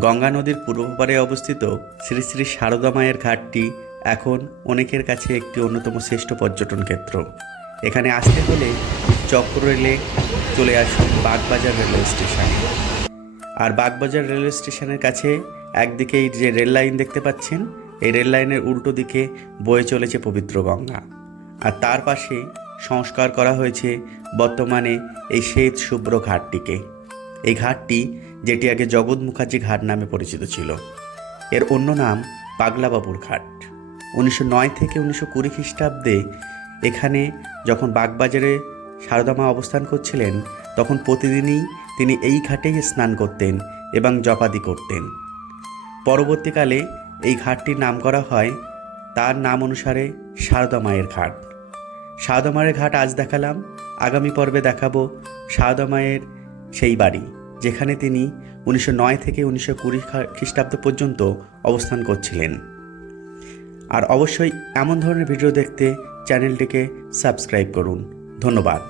গঙ্গা নদীর পূর্ব পারে অবস্থিত শ্রী শ্রী সারদা মায়ের ঘাটটি এখন অনেকের কাছে একটি অন্যতম শ্রেষ্ঠ পর্যটন ক্ষেত্র। এখানে আসতে হলে চক্র রেলে চলে আসুন বাগবাজার রেলওয়ে স্টেশনে। আর বাগবাজার রেলওয়ে স্টেশনের কাছে একদিকে এই যে রেল লাইন দেখতে পাচ্ছেন, এই রেল লাইনের উল্টো দিকে বয়ে চলেছে পবিত্র গঙ্গা। আর তার পাশে সংস্কার করা হয়েছে বর্তমানে এই শ্বেত শুভ্র ঘাটটিকে। এই ঘাটটি, যেটি আগে জগৎ মুখার্জি ঘাট নামে পরিচিত ছিল, এর অন্য নাম পাগলাবাবুর ঘাট। 1909 থেকে 1920 খ্রিস্টাব্দে এখানে যখন বাগবাজারে সারদা মা অবস্থান করছিলেন, তখন প্রতিদিনই তিনি এই ঘাটেই স্নান করতেন এবং জপাদি করতেন। পরবর্তীকালে এই ঘাটটির নাম করা হয় তার নাম অনুসারে সারদা মায়ের ঘাট। সারদা মায়ের ঘাট আজ দেখালাম, আগামী পর্বে দেখাবো সারদা মায়ের সেই বাড়ি যেখানে তিনি 1909 থেকে 1920 খ্রিস্টাব্দ পর্যন্ত অবস্থান করছিলেন। আর অবশ্যই এমন ধরনের ভিডিও দেখতে চ্যানেলটিকে সাবস্ক্রাইব করুন। ধন্যবাদ।